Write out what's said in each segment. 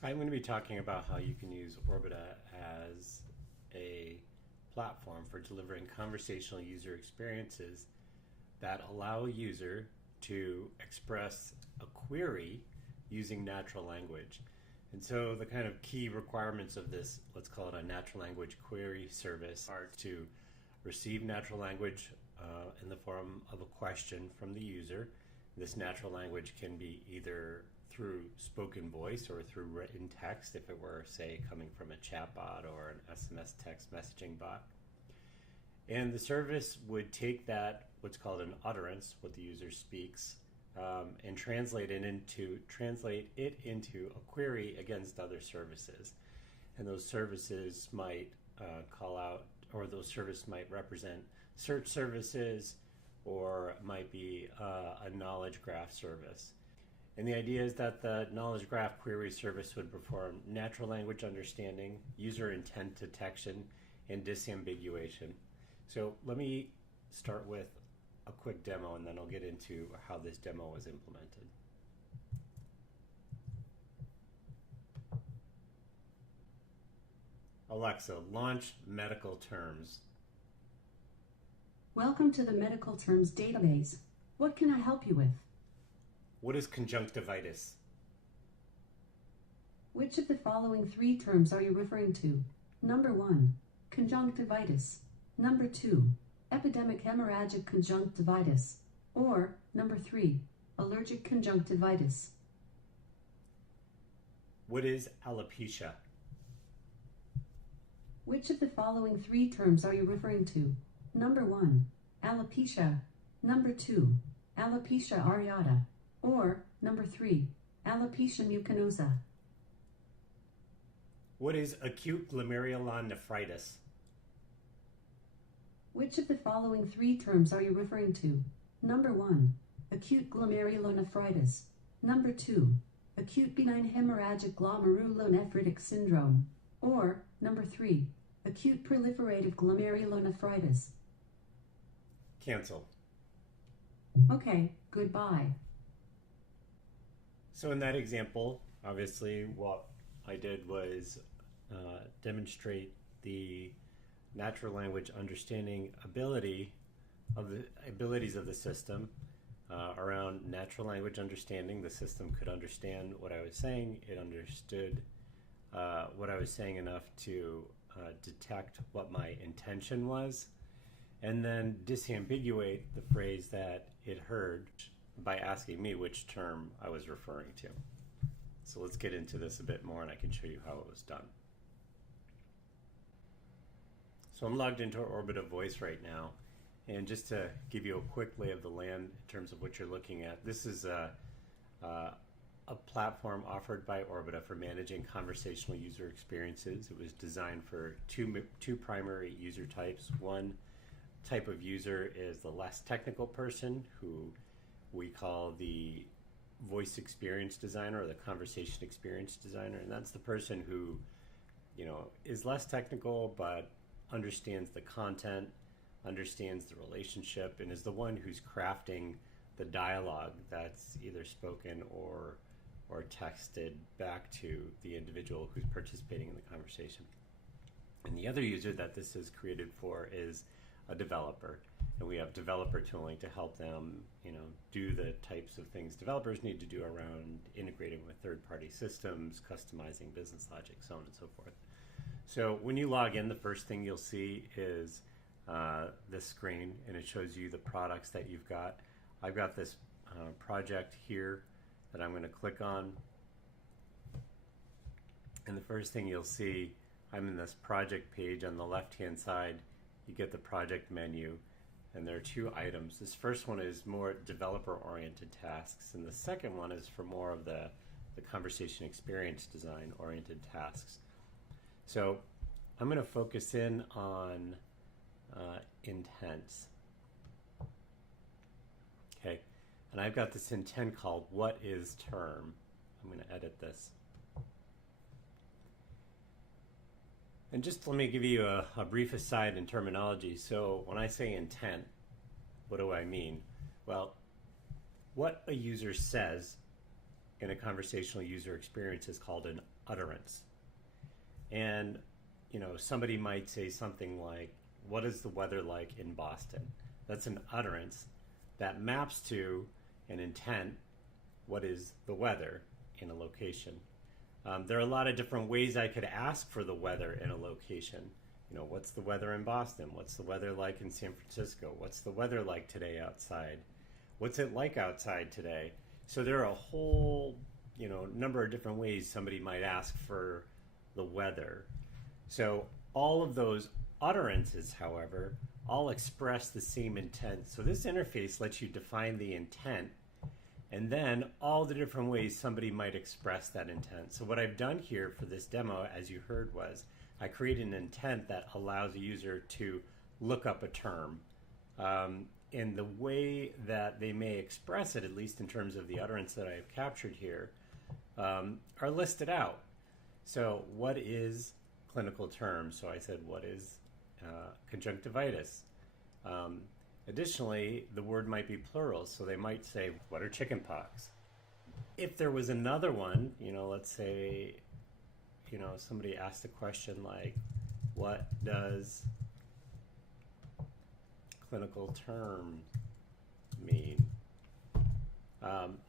I'm going to be talking about how you can use Orbita as a platform for delivering conversational user experiences that allow a user to express a query using natural language. And so the kind of key requirements of this, let's call it a natural language query service, are to receive natural language in the form of a question from the user. This natural language can be either through spoken voice or through written text if it were, say, coming from a chatbot or an SMS text messaging bot. And the service would take that, what's called an utterance, what the user speaks, and translate it into a query against other services. And those services might call out, or those services might represent search services, or might be a knowledge graph service. And the idea is that the knowledge graph query service would perform natural language understanding, user intent detection, and disambiguation. So let me start with a quick demo, and then I'll get into how this demo was implemented. Alexa, launch medical terms. Welcome to the medical terms database. What can I help you with? What is conjunctivitis? Which of the following three terms are you referring to? Number 1, conjunctivitis. Number 2, epidemic hemorrhagic conjunctivitis. Or number 3, allergic conjunctivitis. What is alopecia? Which of the following three terms are you referring to? Number 1, alopecia. Number 2, alopecia areata. Or number 3, alopecia mucinosa. What is acute glomerulonephritis? Which of the following three terms are you referring to? Number 1, acute glomerulonephritis. Number 2, acute benign hemorrhagic glomerulonephritic syndrome. Or number 3, acute proliferative glomerulonephritis. Cancel. Okay, goodbye. So in that example, obviously what I did was demonstrate the natural language understanding abilities of the system around natural language understanding. The system could understand what I was saying. It understood what I was saying enough to detect what my intention was, and then disambiguate the phrase that it heard by asking me which term I was referring to. So let's get into this a bit more, and I can show you how it was done. So I'm logged into Orbita Voice right now, and just to give you a quick lay of the land in terms of what you're looking at, this is a platform offered by Orbita for managing conversational user experiences. It was designed for two primary user types. One type of user is the less technical person, who we call the voice experience designer or the conversation experience designer. And that's the person who, is less technical but understands the content, understands the relationship, and is the one who's crafting the dialogue that's either spoken or texted back to the individual who's participating in the conversation. And the other user that this is created for is a developer, and we have developer tooling to help them, do the types of things developers need to do around integrating with third-party systems, customizing business logic, so on and so forth. So when you log in, the first thing you'll see is this screen, and it shows you the products that you've got. I've got this project here that I'm going to click on, and the first thing you'll see, I'm in this project page. On the left-hand side, you get the project menu, and there are two items. This first one is more developer-oriented tasks, and the second one is for more of the conversation experience design-oriented tasks. So I'm going to focus in on intents. Okay, and I've got this intent called what is term. I'm going to edit this. And just let me give you a brief aside in terminology. So when I say intent, what do I mean? Well, what a user says in a conversational user experience is called an utterance. And, somebody might say something like, what is the weather like in Boston? That's an utterance that maps to an intent, what is the weather in a location. There are a lot of different ways I could ask for the weather in a location. What's the weather in Boston? What's the weather like in San Francisco? What's the weather like today outside? What's it like outside today? So there are a whole, number of different ways somebody might ask for the weather. So all of those utterances, however, all express the same intent. So this interface lets you define the intent and then all the different ways somebody might express that intent. So what I've done here for this demo, as you heard, was I created an intent that allows a user to look up a term. And the way that they may express it, at least in terms of the utterance that I've captured here, are listed out. So what is clinical terms? So I said, what is conjunctivitis? Additionally, the word might be plural, so they might say, what are chickenpox? If there was another one, let's say, somebody asked a question like, what does clinical term mean?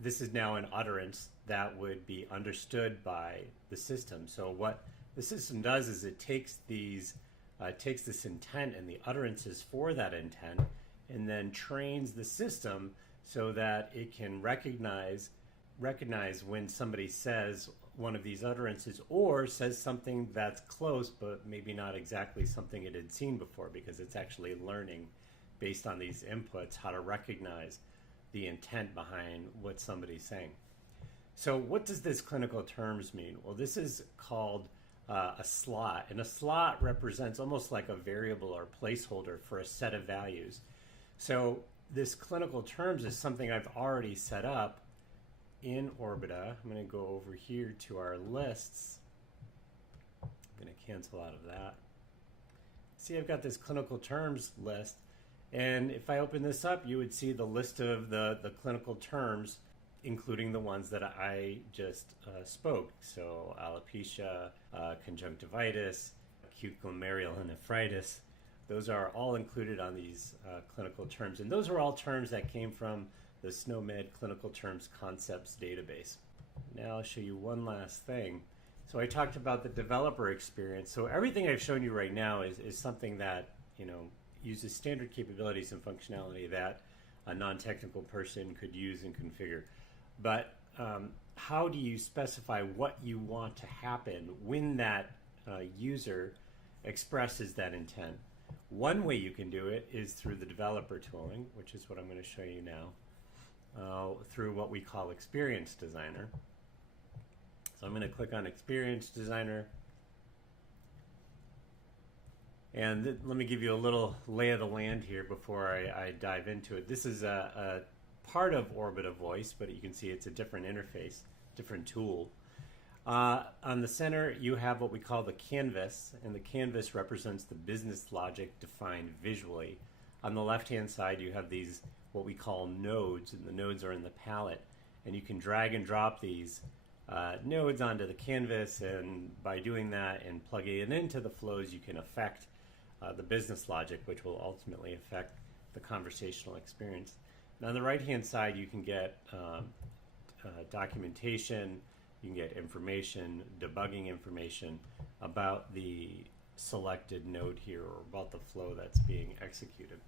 This is now an utterance that would be understood by the system. So what the system does is it takes this intent and the utterances for that intent and then trains the system so that it can recognize when somebody says one of these utterances or says something that's close but maybe not exactly something it had seen before, because it's actually learning based on these inputs how to recognize the intent behind what somebody's saying. So what does this clinical terms mean? Well, this is called a slot, and a slot represents almost like a variable or placeholder for a set of values. So this clinical terms is something I've already set up in Orbita. I'm going to go over here to our lists. I'm going to cancel out of that. See, I've got this clinical terms list, and if I open this up, you would see the list of the clinical terms, including the ones that I just spoke. So alopecia, conjunctivitis, acute glomerulonephritis, those are all included on these clinical terms. And those are all terms that came from the SNOMED Clinical Terms Concepts database. Now I'll show you one last thing. So I talked about the developer experience. So everything I've shown you right now is something that, uses standard capabilities and functionality that a non-technical person could use and configure. But how do you specify what you want to happen when that user expresses that intent? One way you can do it is through the developer tooling, which is what I'm going to show you now, through what we call Experience Designer. So I'm going to click on Experience Designer. And let me give you a little lay of the land here before I dive into it. This is a part of Orbita Voice, but you can see it's a different interface, different tool. On the center, you have what we call the canvas, and the canvas represents the business logic defined visually. On the left-hand side, you have these, what we call nodes, and the nodes are in the palette. And you can drag and drop these nodes onto the canvas, and by doing that and plugging it into the flows, you can affect the business logic, which will ultimately affect the conversational experience. And on the right-hand side, you can get documentation, you can get information, debugging information about the selected node here or about the flow that's being executed.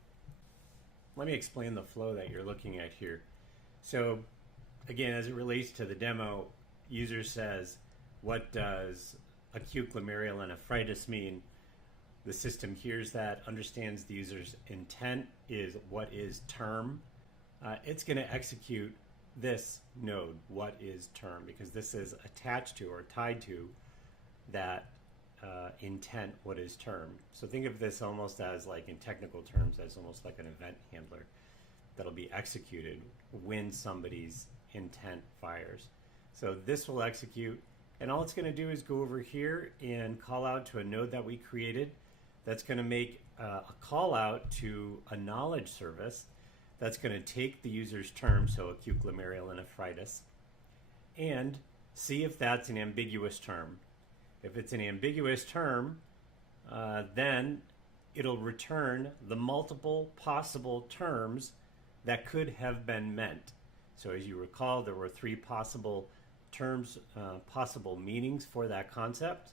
Let me explain the flow that you're looking at here. So again, as it relates to the demo, user says, what does acute glomerulonephritis mean? The system hears that, understands the user's intent is what is term. It's going to execute this node, what is term, because this is attached to or tied to that intent, what is term. So think of this almost as, like in technical terms, as almost like an event handler that'll be executed when somebody's intent fires. So this will execute, and all it's going to do is go over here and call out to a node that we created. That's going to make a call out to a knowledge service that's going to take the user's term, so acute glomerulonephritis, and see if that's an ambiguous term. If it's an ambiguous term, then it'll return the multiple possible terms that could have been meant. So as you recall, there were 3 possible terms, possible meanings for that concept,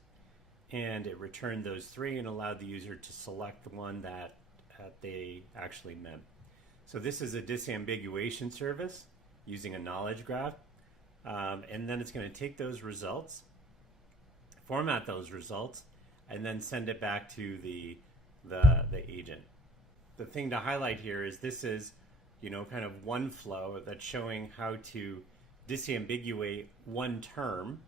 and it returned those 3 and allowed the user to select the one that they actually meant. So this is a disambiguation service using a knowledge graph, and then it's going to take those results, format those results, and then send it back to the agent. The thing to highlight here is this is, kind of one flow that's showing how to disambiguate one term.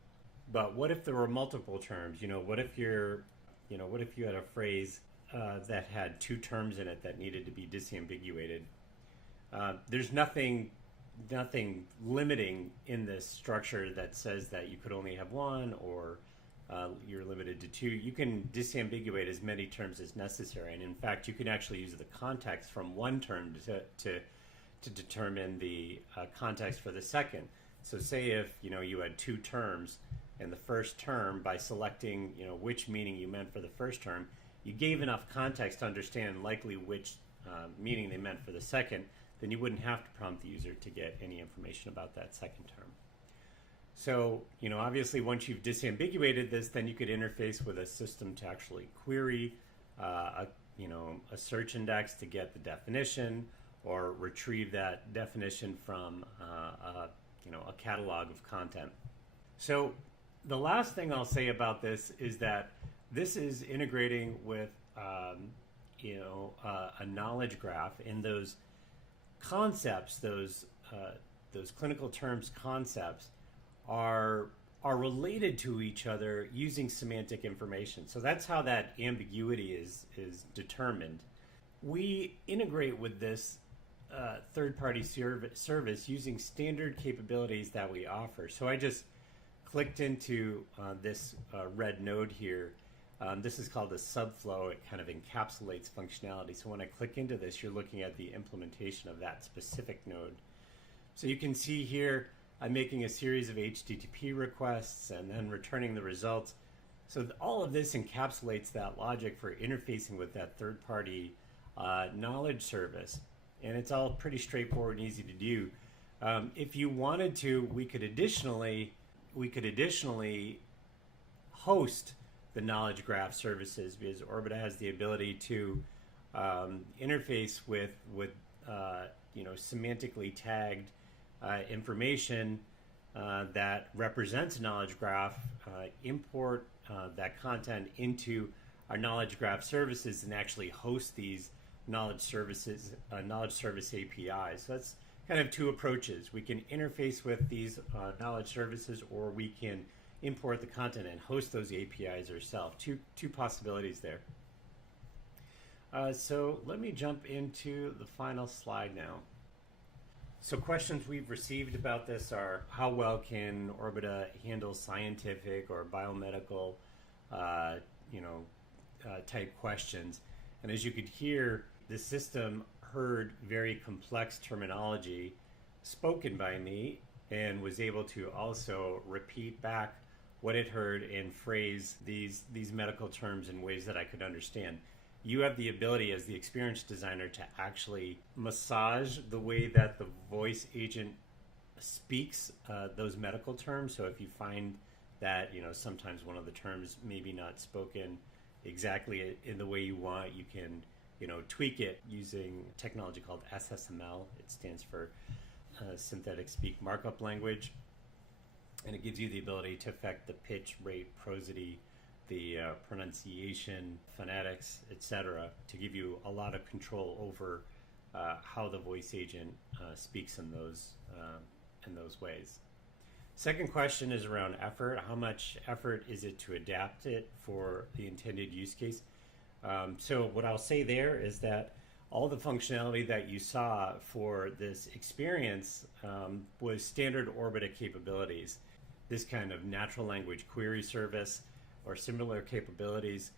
But what if there were multiple terms? What if you had a phrase that had 2 terms in it that needed to be disambiguated? There's nothing limiting in this structure that says that you could only have 1 or you're limited to 2. You can disambiguate as many terms as necessary, and in fact, you can actually use the context from one term to determine the context for the second. So, say if you had 2 terms, and the first term, by selecting which meaning you meant for the first term, you gave enough context to understand likely which meaning they meant for the second. Then you wouldn't have to prompt the user to get any information about that second term. So, obviously once you've disambiguated this, then you could interface with a system to actually query a search index to get the definition, or retrieve that definition from a catalog of content. So the last thing I'll say about this is that this is integrating with a knowledge graph, and those concepts, those clinical terms concepts, are related to each other using semantic information. So that's how that ambiguity is determined. We integrate with this third-party service using standard capabilities that we offer. So I just clicked into this red node here. This is called a subflow. It kind of encapsulates functionality. So when I click into this, you're looking at the implementation of that specific node. So you can see here, I'm making a series of HTTP requests and then returning the results. So all of this encapsulates that logic for interfacing with that third-party knowledge service. And it's all pretty straightforward and easy to do. If you wanted to, we could additionally host the knowledge graph services, because Orbita has the ability to interface with semantically tagged information that represents a knowledge graph, import that content into our knowledge graph services, and actually host these knowledge service APIs. So that's kind of 2 approaches. We can interface with these knowledge services, or we can import the content and host those APIs ourselves. Two possibilities there. So let me jump into the final slide now. So questions we've received about this are, how well can Orbita handle scientific or biomedical type questions? And as you could hear, the system heard very complex terminology spoken by me and was able to also repeat back what it heard and phrase these medical terms in ways that I could understand. You have the ability as the experience designer to actually massage the way that the voice agent speaks those medical terms. So if you find that sometimes one of the terms maybe not spoken exactly in the way you want, you can tweak it using technology called SSML. It stands for Synthetic Speak Markup Language, and it gives you the ability to affect the pitch, rate, prosody, the pronunciation, phonetics, etc., to give you a lot of control over how the voice agent speaks in those ways. Second question is around effort. How much effort is it to adapt it for the intended use case? So what I'll say there is that all the functionality that you saw for this experience was standard Orbita capabilities. This kind of natural language query service or similar capabilities,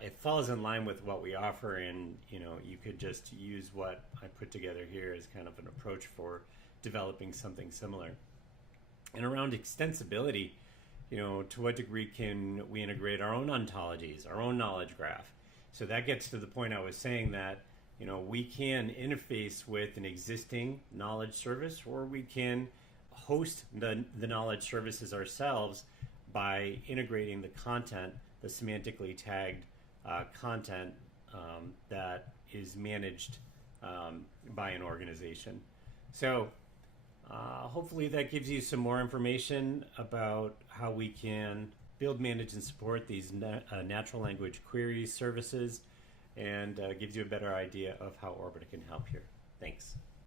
it falls in line with what we offer, and you could just use what I put together here as kind of an approach for developing something similar. And around extensibility, to what degree can we integrate our own ontologies, our own knowledge graph? So that gets to the point I was saying that, we can interface with an existing knowledge service, or we can host the knowledge services ourselves by integrating the content, the semantically tagged content that is managed by an organization. So hopefully that gives you some more information about how we can build, manage, and support these natural language query services, and gives you a better idea of how Orbita can help here. Thanks.